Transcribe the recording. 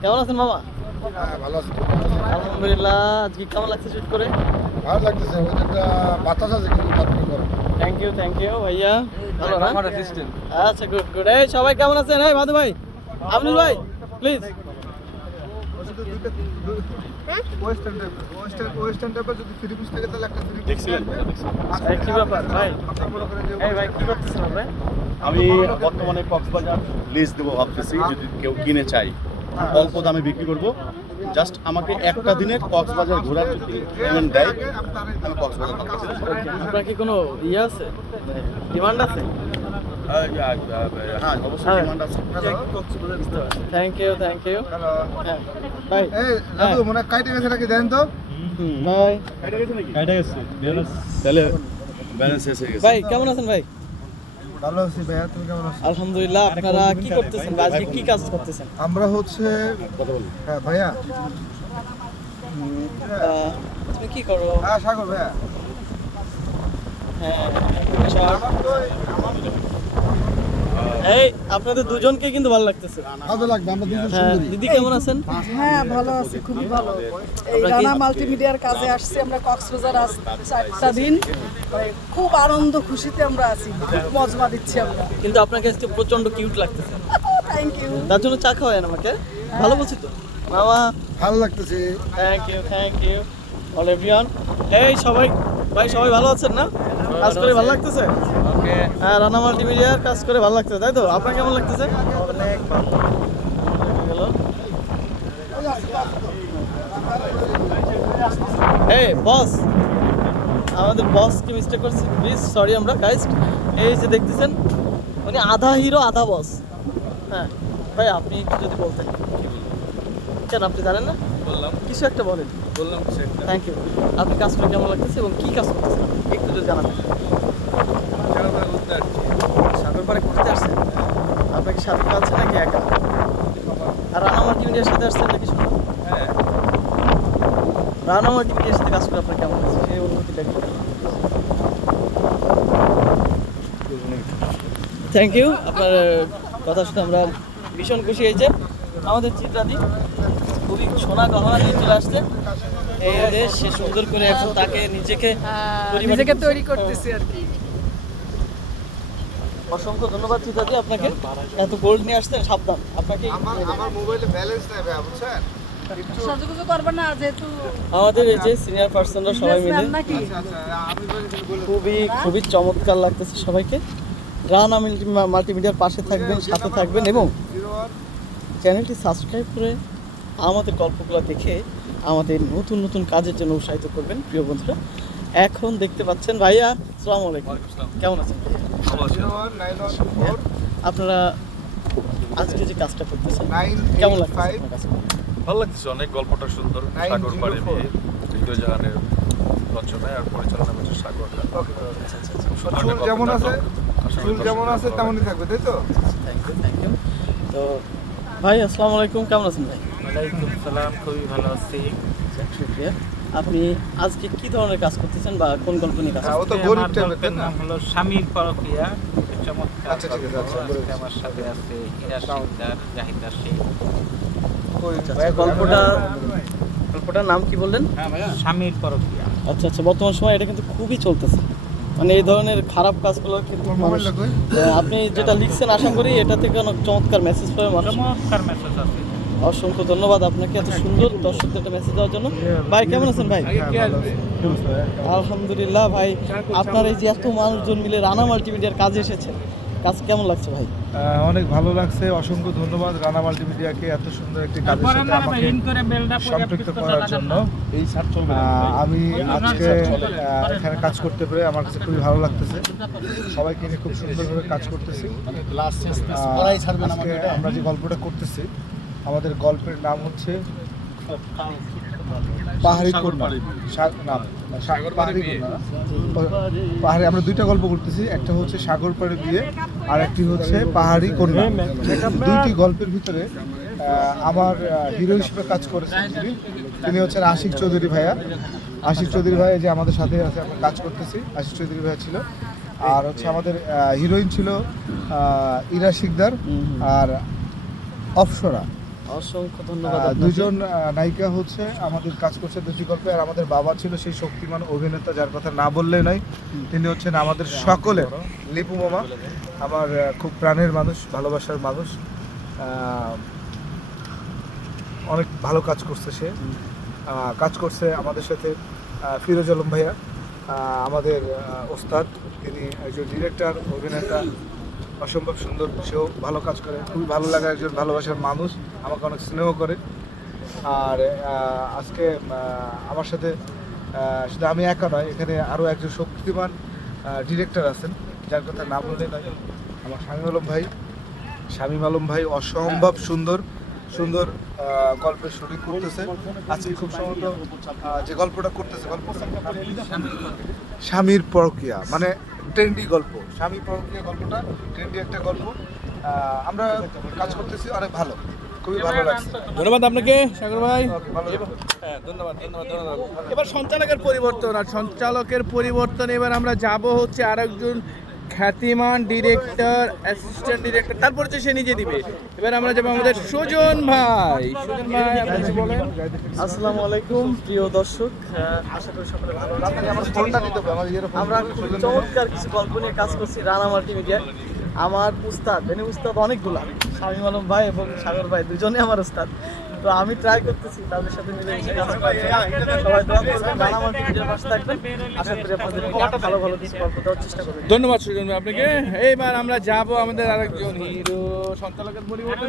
কেমন আছেন মামা? হ্যাঁ, ভালো আছি। আলহামদুলিল্লাহ। আজকে কেমন লাগছে শুট করে? ভালো লাগতেছে। ওই যে একটা বাতাস আছে কিন্তু তারপরে গরম। থ্যাংক ইউ ভাইয়া। ভালো না? আচ্ছা গুড গুড। এই সবাই কেমন আছেন? এই মাধু ভাই, আবনুল ভাই, প্লিজ। ওয়েস্টার্ন টাইপের যদি থ্রি পিস থাকে তাহলে একটা থ্রি পিস কি ব্যাপার ভাই? এই ভাই কি করতেছেন আপনি? আমি বর্তমানে কক্সবাজার লিজ দেবো ভাবতেছি, যদি কেউ কিনে চাই অল্প দামে বিক্রি করব। জাস্ট আমাকে একটা দিনের কক্সবাজার ঘোরার যদি পেমেন্ট দেয়, আমি কক্সবাজার ভাবতেছি। আপনার কি কোনো ইয়ে আছে, ডিমান্ড আছে? হ্যাঁ, অবশ্যই ডিমান্ড আছে। থ্যাংক ইউ ভাই। এই দাদু মনে হয় কাইটে গেছে নাকি দেন তো? ভাই তাহলে ব্যালেন্স এসে গেছে। ভাই কেমন আছেন ভাই? ভালো আছি ভাইয়া, তুমি কেমন আছো? আলহামদুলিল্লাহ। আপনারা কি করতেছেন বা আজকে কি কাজ করতেছেন? আমরা হচ্ছে হ্যাঁ ভাইয়া, তুমি কি করো? হ্যাঁ সাগর ভাইয়া, হ্যাঁ আচ্ছা। এই আপনাদের দুজনকে কিন্তু ভালো লাগতেছে। ভালো লাগবে। আমরা দুজন হ্যাঁ সুন্দরী। দিদি কেমন আছেন? হ্যাঁ ভালো আছি, খুবই ভালো। এই রানা মাল্টিমিডিয়ার কাজে আসছি আমরা কক্সবাজার, আজ 4টা দিন। খুব আনন্দ খুশিতে আমরা আছি, খুব মজা দিচ্ছি আমরা। কিন্তু আপনাকে আজকে প্রচন্ড কিউট লাগতেছে। Thank you. তার জন্য চা খাওয়ান আমাকে। ভালো বলছি তো মামা। ভালো লাগতেছে। Thank you all everyone. এই সবাই ভাই, সবাই ভালো আছেন না? কাজ করে ভালো লাগতেছে? ওকে। হ্যাঁ, রানা মাল্টিমিডিয়ার কাজ করে ভালো লাগতেছে, তাই তো? আপনার কেমন লাগতেছে? অনেক ভালো। এই বস, আমাদের বসকে মিস্টেক করছি, প্লিজ সরি আমরা গাইস। এই যে দেখতেছেন, উনি আধা হিরো আধা বস। হ্যাঁ ভাই, আপনি একটু যদি বলতেন। কেন আপনি জানেন না? বললাম কিছু একটা বলেন। বললাম কিছু একটা। Thank you. আপনি কাজ করে কেমন লাগতেছে এবং কি কাজ করতেছেন একটু যদি জানাবেন। সাগর পাড়ে ঘুরতে আসছেন? আপনাকে সাথে আছে নাকি একা? আর রানা মাল্টিমিডিয়ার সাথে আসছেন নাকি শুনুন? হ্যাঁ। রানা মাল্টিমিডিয়ার সাথে কাজ করে আপনার কেমন লাগছে সেই অনুভূতিটা একটু। Thank you. আপনার কথা শুনে আমরা ভীষণ খুশি হয়েছে। আমাদের চিত্রাদি খুবই সোনা গহনা দিয়ে চলে আসছে। এই যে সে সুন্দর করে এখন তাকে নিজেকে তৈরি করতেছি আর কি। অসংখ্য ধন্যবাদ চিত্রাদি আপনাকে। এত গোল্ড নিয়ে আসছেন, সাবধান। আপনাকে আমার মোবাইলে ব্যালেন্স নাই ভাইয়া, বুঝছেন? সাজুগুজু করবে না যেহেতু আমাদের এই যে সিনিয়র পার্সনরা সবাই মিলে নাকি। আমি বলি খুবই চমৎকার লাগতেছে সবাইকে। রানা মাল্টিমিডিয়ার পাশে থাকবেন, সাথে থাকবেন এবং চ্যানেলটি সাবস্ক্রাইব করে আমাদের গল্পগুলো দেখে আমাদের নতুন নতুন কাজের জন্য উৎসাহিত করবেন প্রিয় বন্ধুরা। এখন দেখতে পাচ্ছেন ভাইয়া, আসসালামু আলাইকুম, কেমন আছেন? আপনারা আজকে যে কাজটা করতেছেন কেমন লাগছে আপনার কাছে? ভালো লাগতেছে অনেক। গল্পটা সুন্দর, সাগর পাড়ে বিয়ে, হৃদয় জাহানের রচনায় আর পরিচালনা করছে সাগর। চুল যেমন আছে, চুল যেমন আছে তেমনই থাকবে, তাই তো? Thank you. তো ভাই আসসালামু আলাইকুম, কেমন আছেন ভাই? ওয়ালাইকুম সালাম, খুবই ভালো আছি। শুকরিয়া। আপনি আজকে কি ধরনের কাজ করতেছেন বা কোন গল্প নিয়ে কাজ হ্যাঁ, ও করতেছেন? তো গরিব আমার টাইপের, গল্পের তাই না? নাম হলো স্বামীর পরকীয়া। চমৎকার আচ্ছা, ঠিক আছে, গল্প। আচ্ছা, বলে আজকে আমার সাথে আছে ইরা শিকদার, জাহিদা শেখ। গল্পটার নাম কি বললেন? স্বামীর পরকীয়া। আচ্ছা, বর্তমান সময় এটা কিন্তু খুবই চলতেছে। মানে এই ধরনের খারাপ কাজগুলো কিন্তু মানুষ, আপনি যেটা লিখছেন আশা করি এটা থেকে অনেক চমৎকার মেসেজ পাবে মানুষ। চমৎকার মেসেজ আছে। অসংখ্য ধন্যবাদ আপনাকে এত সুন্দর দর্শকদের একটা মেসেজ দেওয়ার জন্য। ভাই কেমন আছেন ভাই? আলহামদুলিল্লাহ ভাই। আপনার এই যে এত মানুষজন মিলে রানা মাল্টিমিডিয়ার কাজে এসেছেন, কাজ কেমন লাগছে ভাই? অনেক ভালো লাগছে। অসংখ্য ধন্যবাদ রানা মাল্টিমিডিয়াকে এত সুন্দর একটি কাজের সাথে আমাকে সম্পৃক্ত করার জন্য। আমি আজকে এখানে কাজ করতে পেরে আমার কাছে খুবই ভালো লাগতেছে। সবাইকে নিয়ে খুব সুন্দরভাবে কাজ করতেছি। আজকে আমরা যে গল্পটা করতেছি, আমাদের গল্পের নাম হচ্ছে পাহাড়ি কন্যা। পাহাড়ি, আমরা দুইটা গল্প করতেছি, একটা হচ্ছে সাগর পাড়ে বিয়ে আর একটি হচ্ছে পাহাড়ি কন্যা। দুইটি গল্পের ভিতরে আমার হিরো হিসেবে কাজ করেছেন তিনি হচ্ছেন আশিক চৌধুরী ভাইয়া। আশিক চৌধুরী ভাই যে আমাদের সাথে আছে, আমরা কাজ করতেছি। আশিক চৌধুরী ভাইয়া ছিল। আর হচ্ছে আমাদের হিরোইন ছিল ইরা শিকদার আর অপসরা। অসংখ্য ধন্যবাদ আপনাকে। দুজন নায়িকা হচ্ছে আমাদের কাজ করছে দুটি গল্পে, আর আমাদের বাবা ছিল সেই শক্তিমান অভিনেতা যার কথা না বললেই নয়। তিনি হচ্ছেন আমাদের সকলের লিপু মামা, আমার খুব প্রাণের মানুষ, ভালোবাসার মানুষ। অনেক ভালো কাজ করছে সে। কাজ করছে আমাদের সাথে ফিরোজ আলম ভাইয়া, আমাদের ওস্তাদ। তিনি একজন ডিরেক্টর, অভিনেতা, অসম্ভব সুন্দর। সেও ভালো কাজ করে, খুবই ভালো লাগা একজন ভালোবাসার মানুষ, আমাকে অনেক স্নেহ করে। আর আজকে আমার সাথে শুধু আমি একা নয়, এখানে আরও একজন শক্তিমান ডিরেক্টর আছেন যার কথা না বললে নয়, আমার শামীম আলম ভাই অসম্ভব সুন্দর সুন্দর গল্পের শুটিং করতেছে। আজকে খুব সম্ভবত যে গল্পটা করতেছে, স্বামীর পরকীয়া, মানে ট্রেন্ডি গল্প। স্বামী পরকীয়া গল্পটা ট্রেন্ডি একটা গল্প। আমরা কাজ করতেছি অনেক ভালো, খুবই ভালো লাগছে। ধন্যবাদ আপনাকে সাগর ভাই। Okay, ভালো থাকবেন। হ্যাঁ, ধন্যবাদ। এবার সঞ্চালকের পরিবর্তন, আর সঞ্চালকের পরিবর্তন এবার আমরা যাব হচ্ছে আরেকজন খ্যাতিমান ডিরেক্টর, অ্যাসিস্ট্যান্ট ডিরেক্টর, তারপর হচ্ছে সে নিজে দিবে। এবার আমরা যাবো আমাদের সুজন ভাই। সুজন ভাই আপনি কিছু বলেন। আসসালামু আলাইকুম প্রিয় দর্শক, আশা করি সকলে ভালো আছেন। আমার ফোনটা নিতে হবে, আমার আমরা খুব চমৎকার কিছু গল্প নিয়ে কাজ করছি রানা মাল্টিমিডিয়া। আমার উস্তাদ, উস্তাদ অনেকগুলা, শামীম আলম ভাই এবং সাগর ভাই দুজনে আমার উস্তাদ। তো আমি ট্রাই করতেছি তাদের সাথে মিলেমিশে কাজ করার জন্য। সবাই দোয়া করবেন, রানা মাল্টিমিডিয়ার পাশে থাকবেন। আশা করি আপনাদের ভালো ভালো কিছু গল্প দেওয়ার চেষ্টা করবেন। ধন্যবাদ সুজন ভাই আপনাকে। এইবার আমরা যাব আমাদের আরেকজন হিরো সঞ্চালকের পরিবর্তন।